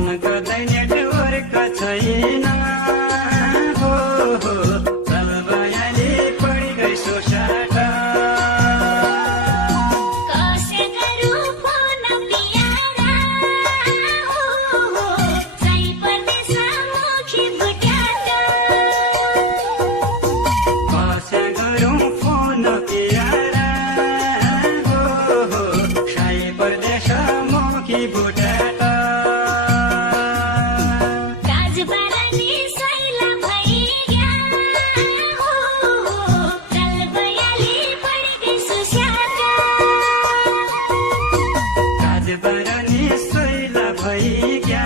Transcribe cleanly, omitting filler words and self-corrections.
phone गर्दै network छैन हो चल भयाली पढी गई सोसाट कसै गरौँ फोन पियारा हो सही परदेश मुखी बुट्याट कसै गरौँ फोन पियारा हो साई परदेश मुखी बुट्याट काजबारानी सैला भइग्या हो चल भयाली पढी गई सोसाट काजबारानी सैला भइग्या